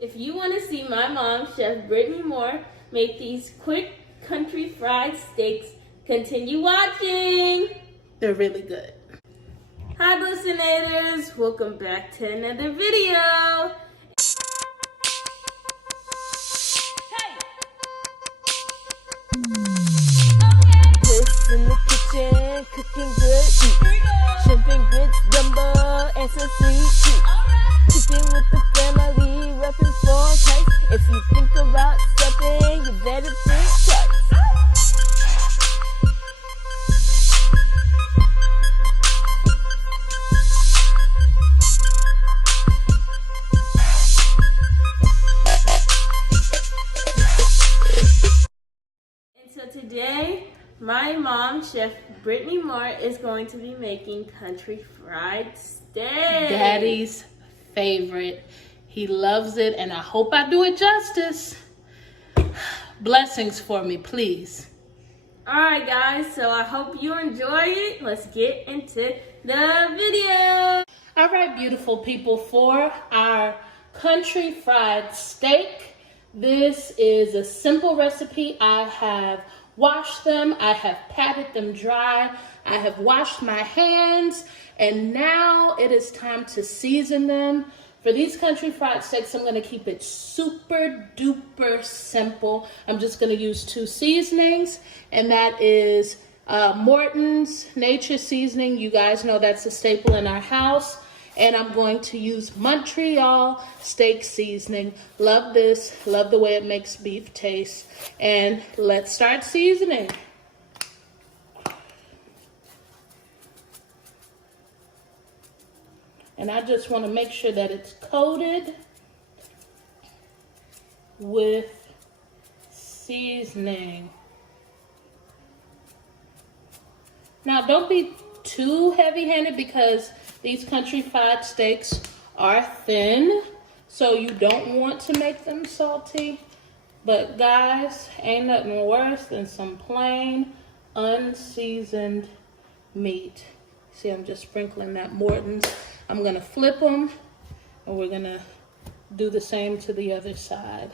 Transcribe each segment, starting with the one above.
If you want to see my mom, Chef Brittany Moore, make these quick country fried steaks, continue watching. They're really good. Hi listeners, welcome back to another video. Chris in the kitchen, cooking good. Shrimp and grits, gumbo, and some sweet tea. Cooking with the family, repping for Christ. If you think about something, you better think twice. And so today, my mom, Chef Brittany Moore, is going to be making country fried steak. Daddy's favorite. He loves it, and I hope I do it justice. Blessings for me, please. Alright guys, so I hope you enjoy it. Let's get into the video. All right, beautiful people, for our country fried steak, this is a simple recipe. I have washed them, I have patted them dry, I have washed my hands, and now it is time to season them. For these country fried steaks, I'm gonna keep it super duper simple. I'm just gonna use 2 seasonings, and that is Morton's Nature Seasoning. You guys know that's a staple in our house. And I'm going to use Montreal Steak Seasoning. Love this, love the way it makes beef taste. And let's start seasoning. And I just want to make sure that it's coated with seasoning. Now, don't be too heavy-handed because these country fried steaks are thin, so you don't want to make them salty. But guys, ain't nothing worse than some plain, unseasoned meat. See, I'm just sprinkling that Morton's. I'm gonna flip them, and we're gonna do the same to the other side.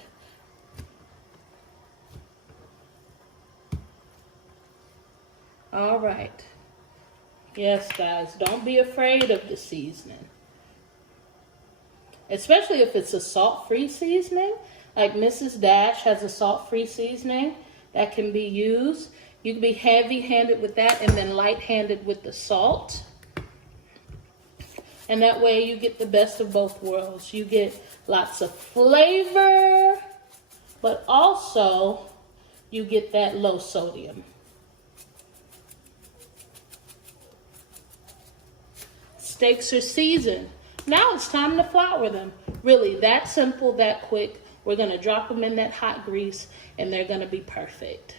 All right. Yes, guys, don't be afraid of the seasoning. Especially if it's a salt-free seasoning. Like Mrs. Dash has a salt-free seasoning that can be used. You can be heavy-handed with that and then light-handed with the salt. And that way you get the best of both worlds. You get lots of flavor, but also you get that low sodium. Steaks are seasoned. Now it's time to flour them. Really, that simple, that quick. We're gonna drop them in that hot grease and they're gonna be perfect.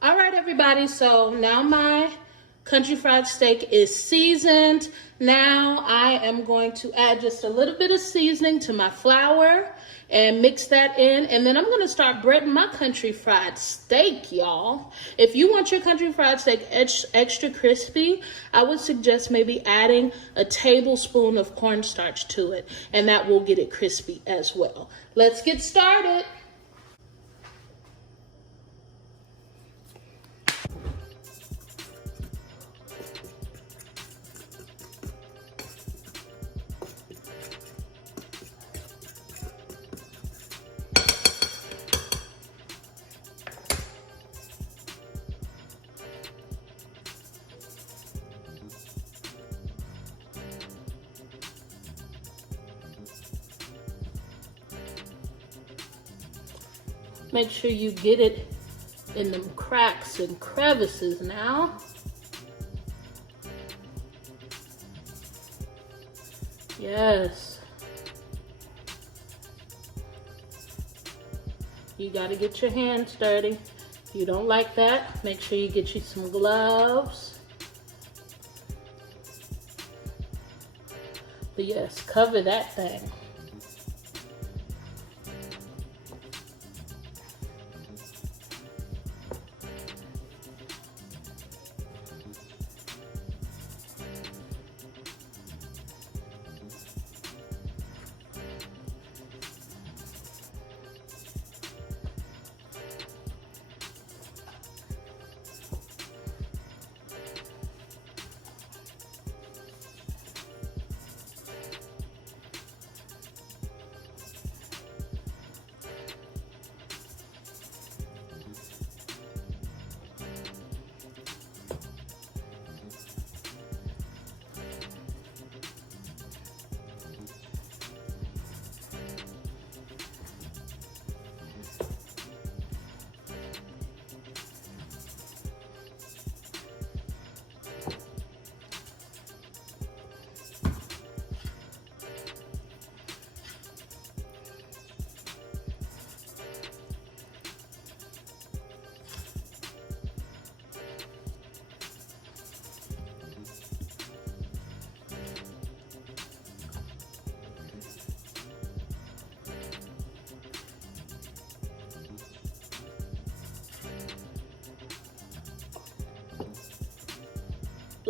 All right, everybody, so now my country fried steak is seasoned. Now I am going to add just a little bit of seasoning to my flour and mix that in. And then I'm going to start breading my country fried steak, y'all. If you want your country fried steak extra crispy, I would suggest maybe adding a tablespoon of cornstarch to it, and that will get it crispy as well. Let's get started. Make sure you get it in them cracks and crevices now. Yes. You gotta get your hands dirty. If you don't like that, make sure you get you some gloves. But yes, cover that thing.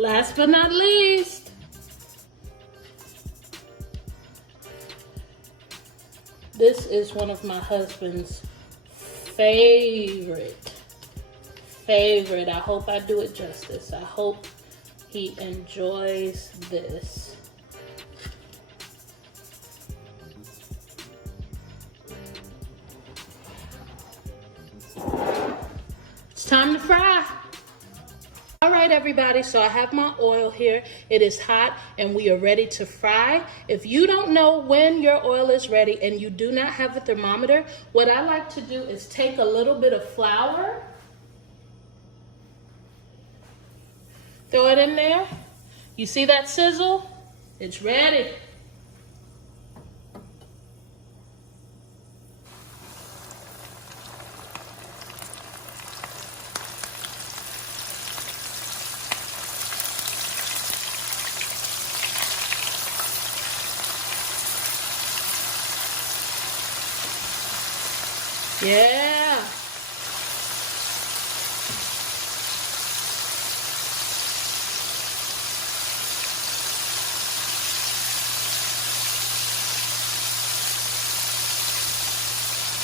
Last but not least, this is one of my husband's favorite. I hope I do it justice. I hope he enjoys this. It's time to fry. All right, everybody, so I have my oil here. It is hot and we are ready to fry. If you don't know when your oil is ready and you do not have a thermometer, what I like to do is take a little bit of flour, throw it in there. You see that sizzle? It's ready. Yeah.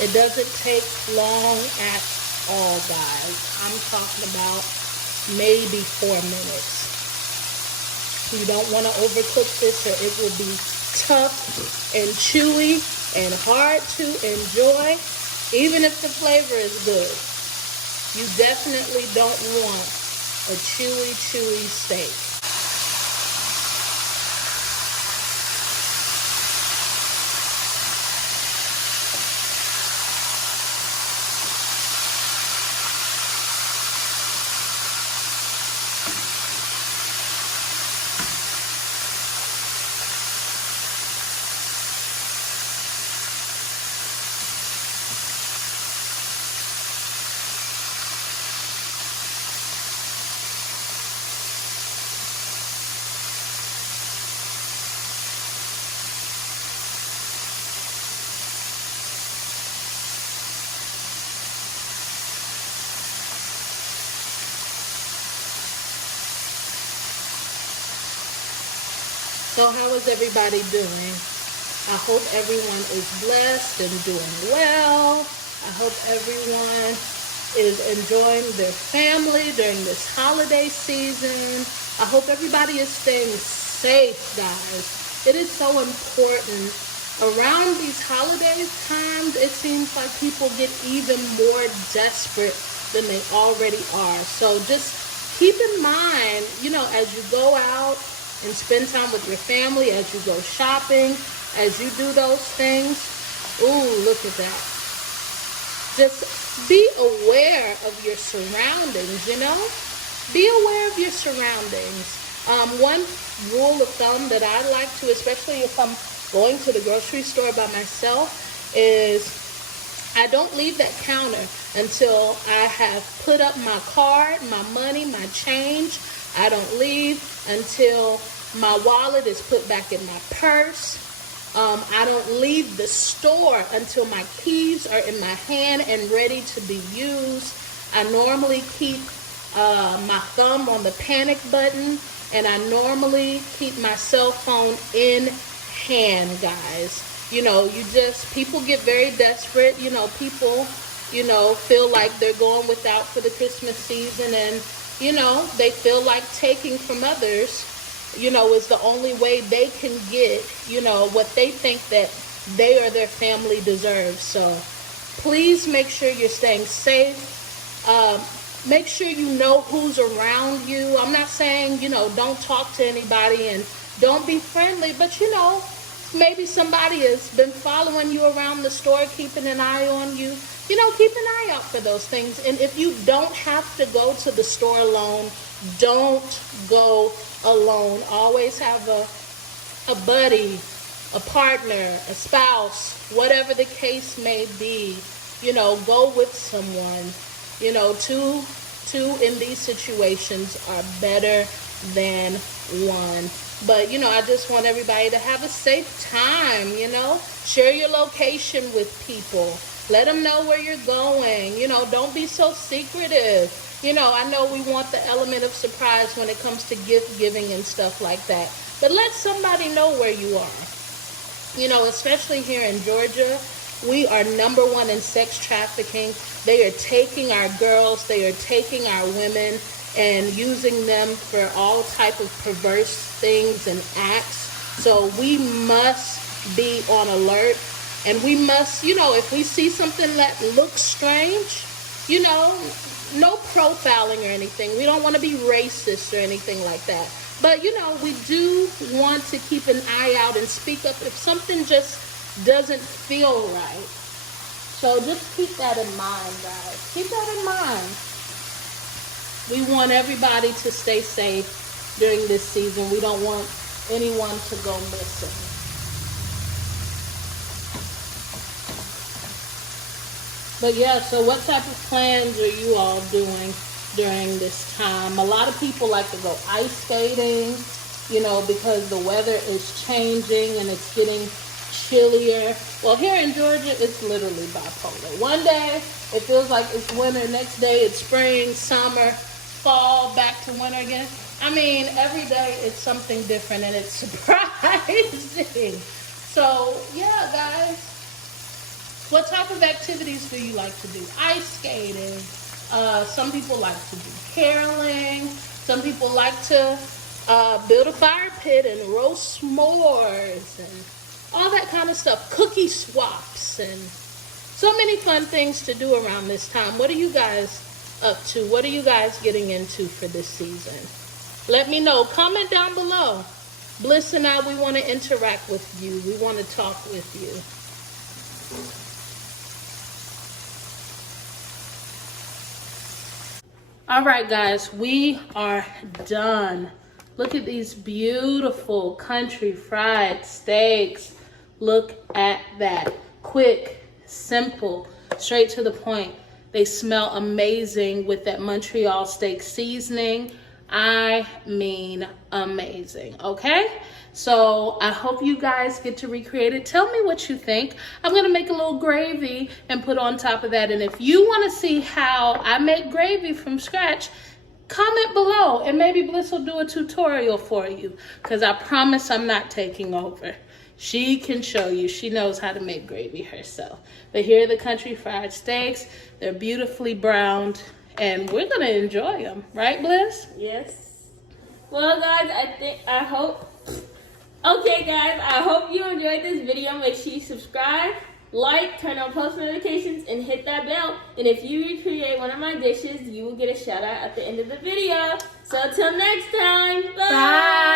It doesn't take long at all, guys. I'm talking about maybe 4 minutes. You don't want to overcook this or it will be tough and chewy and hard to enjoy. Even if the flavor is good, you definitely don't want a chewy steak. So how is everybody doing? I hope everyone is blessed and doing well. I hope everyone is enjoying their family during this holiday season. I hope everybody is staying safe, guys. It is so important. Around these holiday times, it seems like people get even more desperate than they already are. So just keep in mind, as you go out and spend time with your family, as you go shopping, as you do those things. Ooh, look at that. Just be aware of your surroundings, Be aware of your surroundings. One rule of thumb that I like to, especially if I'm going to the grocery store by myself, is I don't leave that counter until I have put up my card, my money, my change. I don't leave until my wallet is put back in my purse. I don't leave the store until my keys are in my hand and ready to be used. I normally keep my thumb on the panic button, and I normally keep my cell phone in hand, guys. People get very desperate. People, feel like they're going without for the Christmas season, and they feel like taking from others, is the only way they can get, what they think that they or their family deserves. So please make sure you're staying safe. Make sure you know who's around you. I'm not saying, don't talk to anybody and don't be friendly, but maybe somebody has been following you around the store, keeping an eye on you. Keep an eye out for those things. And if you don't have to go to the store alone, don't go alone. Always have a buddy, a partner, a spouse, whatever the case may be. Go with someone. Two in these situations are better than one. But, I just want everybody to have a safe time, Share your location with people. Let them know where you're going. Don't be so secretive. You know, I know we want the element of surprise when it comes to gift giving and stuff like that. But let somebody know where you are. You know, especially here in Georgia, we are #1 in sex trafficking. They are taking our girls, they are taking our women and using them for all type of perverse things and acts. So we must be on alert, and we must, you know, if we see something that looks strange, you know, no profiling or anything. We don't want to be racist or anything like that. But, you know, we do want to keep an eye out and speak up if something just doesn't feel right. So just keep that in mind, guys. Keep that in mind. We want everybody to stay safe during this season. We don't want anyone to go missing. But yeah, so what type of plans are you all doing during this time? A lot of people like to go ice skating, you know, because the weather is changing and it's getting chillier. Well, here in Georgia, it's literally bipolar. One day, it feels like it's winter. Next day, it's spring, summer, fall, back to winter again. I mean, every day it's something different and it's surprising. So, yeah, guys. What type of activities do you like to do? Ice skating. Some people like to do caroling. Some people like to build a fire pit and roast s'mores and all that kind of stuff. Cookie swaps and so many fun things to do around this time. What are you guys up to? What are you guys getting into for this season? Let me know. Comment down below. Bliss and I, we want to interact with you. We want to talk with you. All right, guys, we are done. Look at these beautiful country fried steaks. Look at that. Quick, simple, straight to the point. They smell amazing with that Montreal steak seasoning. I mean, amazing, okay? So I hope you guys get to recreate it. Tell me what you think. I'm gonna make a little gravy and put on top of that. And if you wanna see how I make gravy from scratch, comment below and maybe Bliss will do a tutorial for you, because I promise I'm not taking over. She can show you. She knows how to make gravy herself. But here are the country fried steaks. They're beautifully browned and we're gonna enjoy them. Right, Bliss? Yes. Well, guys, I hope you enjoyed this video. Make sure you subscribe, like, turn on post notifications, and hit that bell. And if you recreate one of my dishes, you will get a shout out at the end of the video. So until next time, bye.